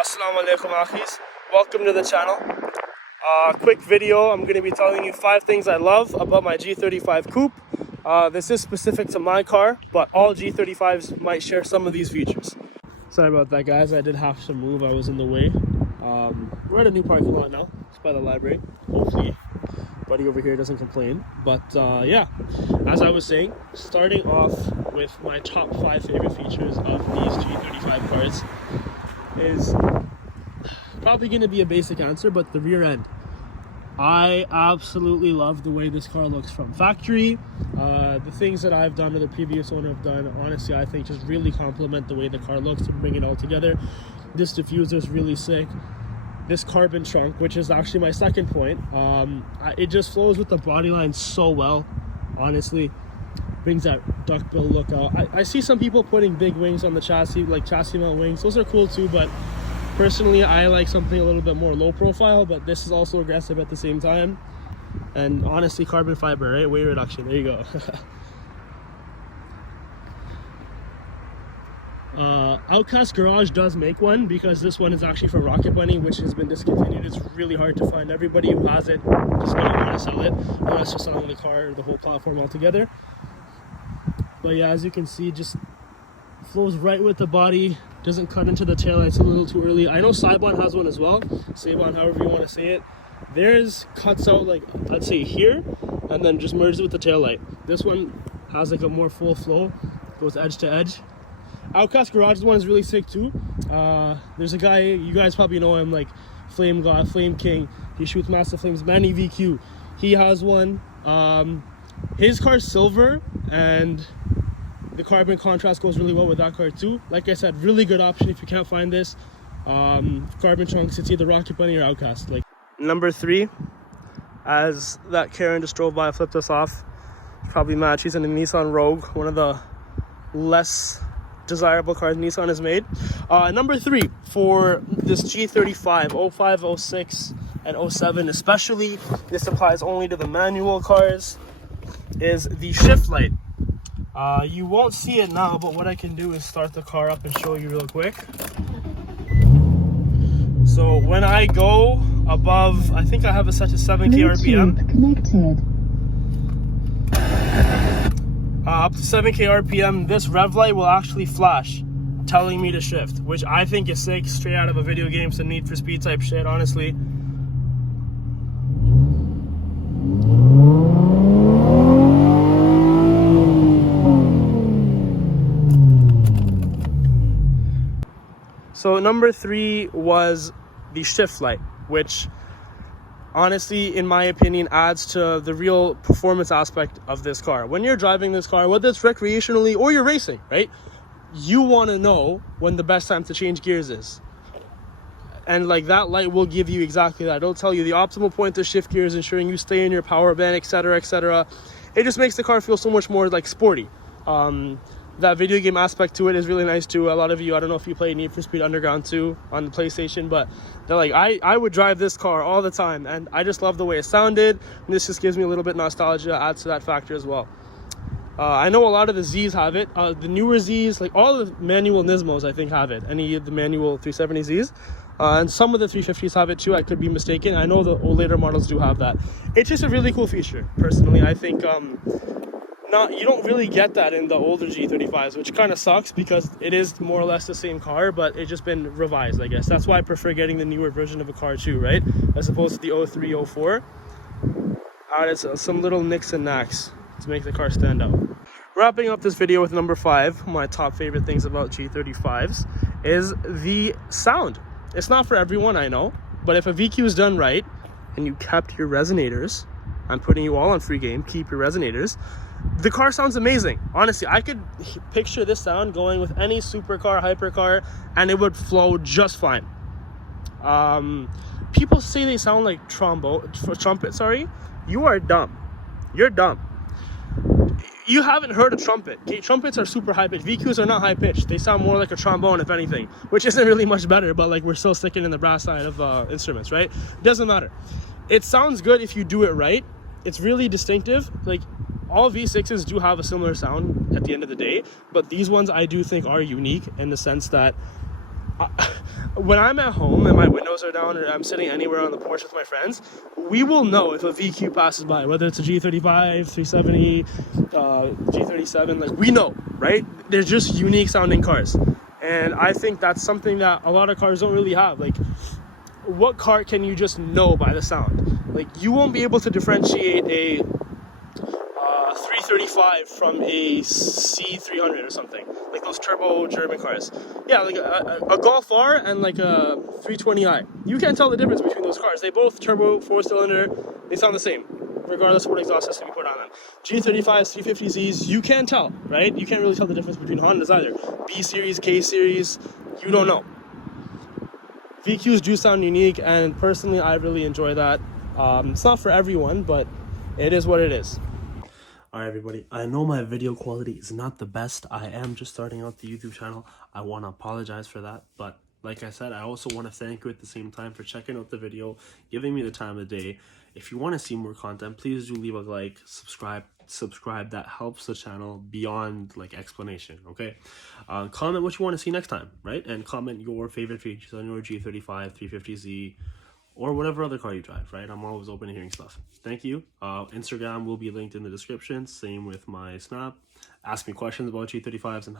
Assalamu alaikum akhis. Welcome to the channel. Quick video. I'm going to be telling you 5 things I love about my G35 Coupe. This is specific to my car, but all G35s might share some of these features. Sorry about that, guys. I did have to move. I was in the way. We're at a new parking lot now. It's by the library. Hopefully buddy over here doesn't complain. But yeah, as I was saying, starting off with my top 5 favorite features of these G35 cars is probably going to be a basic answer, but the rear end. I absolutely love the way this car looks from factory. The things that I've done or the previous owner have done, honestly, I think just really complement the way the car looks to bring it all together. This diffuser is really sick. This carbon trunk, which is actually my second point, it just flows with the body line so well, honestly. Brings that duckbill look out. I see some people putting big wings on the chassis, like chassis mount wings. Those are cool too, but personally I like something a little bit more low profile, but this is also aggressive at the same time. And honestly, carbon fiber, right? Weight reduction, there you go. Outcast Garage does make one, because this one is actually for Rocket Bunny, which has been discontinued. It's really hard to find. Everybody who has it just doesn't want to sell it, unless just selling the car or the whole platform altogether. But yeah, as you can see, just flows right with the body, doesn't cut into the taillights a little too early. I know Saibon has one as well, Saibon, however you want to say it. Theirs cuts out, like, let's say here, and then just merges with the taillight. This one has like a more full flow, goes edge to edge. Outcast Garage's one is really sick too. There's a guy, you guys probably know him, like Flame God, Flame King. He shoots massive flames, Manny VQ. He has one. His car's silver, and the carbon contrast goes really well with that car too. Like I said, really good option if you can't find this. Carbon trunks, it's either Rocket Bunny or Outcast. Like number 3, as that Karen just drove by, flipped us off. Probably mad. She's in a Nissan Rogue, one of the less desirable cars Nissan has made. Number 3 for this G35, 05, 06, and 07 especially, this applies only to the manual cars, is the shift light. You won't see it now, but what I can do is start the car up and show you real quick. So when I go above, I think I have it set to 7k RPM. Up to 7k RPM, this rev light will actually flash, telling me to shift, which I think is sick, straight out of a video game, some Need for Speed type shit, honestly. So number 3 was the shift light, which honestly, in my opinion, adds to the real performance aspect of this car. When you're driving this car, whether it's recreationally or you're racing, right? You want to know when the best time to change gears is. And like that light will give you exactly that. It'll tell you the optimal point to shift gears, ensuring you stay in your power band, etc., etc. It just makes the car feel so much more like sporty. That video game aspect to it is really nice too. A lot of you, I don't know if you play Need for Speed Underground 2 on the PlayStation, but they're like, I would drive this car all the time, and I just love the way it sounded. And this just gives me a little bit nostalgia, adds to that factor as well. I know a lot of the Zs have it. The newer Zs, like all the manual Nismos, I think have it. Any of the manual 370Zs. And some of the 350s have it too. I could be mistaken. I know the later models do have that. It's just a really cool feature. Personally, I think you don't really get that in the older G35s, which kind of sucks because it is more or less the same car, but it's just been revised, I guess. That's why I prefer getting the newer version of a car too, right? As opposed to the 03, 04. Added some little nicks and knacks to make the car stand out. Wrapping up this video with number 5, my top favorite things about G35s is the sound. It's not for everyone, I know, but if a VQ is done right and you kept your resonators, I'm putting you all on free game, keep your resonators, the car sounds amazing. Honestly, I could picture this sound going with any supercar, hypercar, and it would flow just fine. People say they sound like trumpet, sorry. You are dumb. You're dumb. You haven't heard a trumpet. Okay? Trumpets are super high-pitched. VQs are not high-pitched. They sound more like a trombone, if anything, which isn't really much better, but like we're still sticking in the brass side of instruments, right? Doesn't matter. It sounds good if you do it right. It's really distinctive. Like, all V6s do have a similar sound at the end of the day, but these ones I do think are unique in the sense that when I'm at home and my windows are down or I'm sitting anywhere on the porch with my friends, we will know if a VQ passes by, whether it's a G35, 370, G37, like we know, right? They're just unique sounding cars. And I think that's something that a lot of cars don't really have. Like, what car can you just know by the sound? Like, you won't be able to differentiate a 335 from a C300 or something, like those turbo German cars. Yeah, like a Golf R and like a 320i. You can't tell the difference between those cars. They both turbo, 4-cylinder. They sound the same, regardless of what exhaust system you put on them. G35s, 350Zs, you can't tell, right? You can't really tell the difference between Hondas either. B series, K series, you don't know. VQs do sound unique, and personally, I really enjoy that. It's not for everyone, but it is what it is. Alright everybody, I know my video quality is not the best. I am just starting out the YouTube channel. I want to apologize for that, but like I said, I also want to thank you at the same time for checking out the video, giving me the time of the day. If you want to see more content, please do leave a like, subscribe. That helps the channel beyond like explanation, okay? Comment what you want to see next time, right? And comment your favorite features on your G35, 350Z, or whatever other car you drive, right? I'm always open to hearing stuff. Thank you. Instagram will be linked in the description. Same with my Snap. Ask me questions about G35s and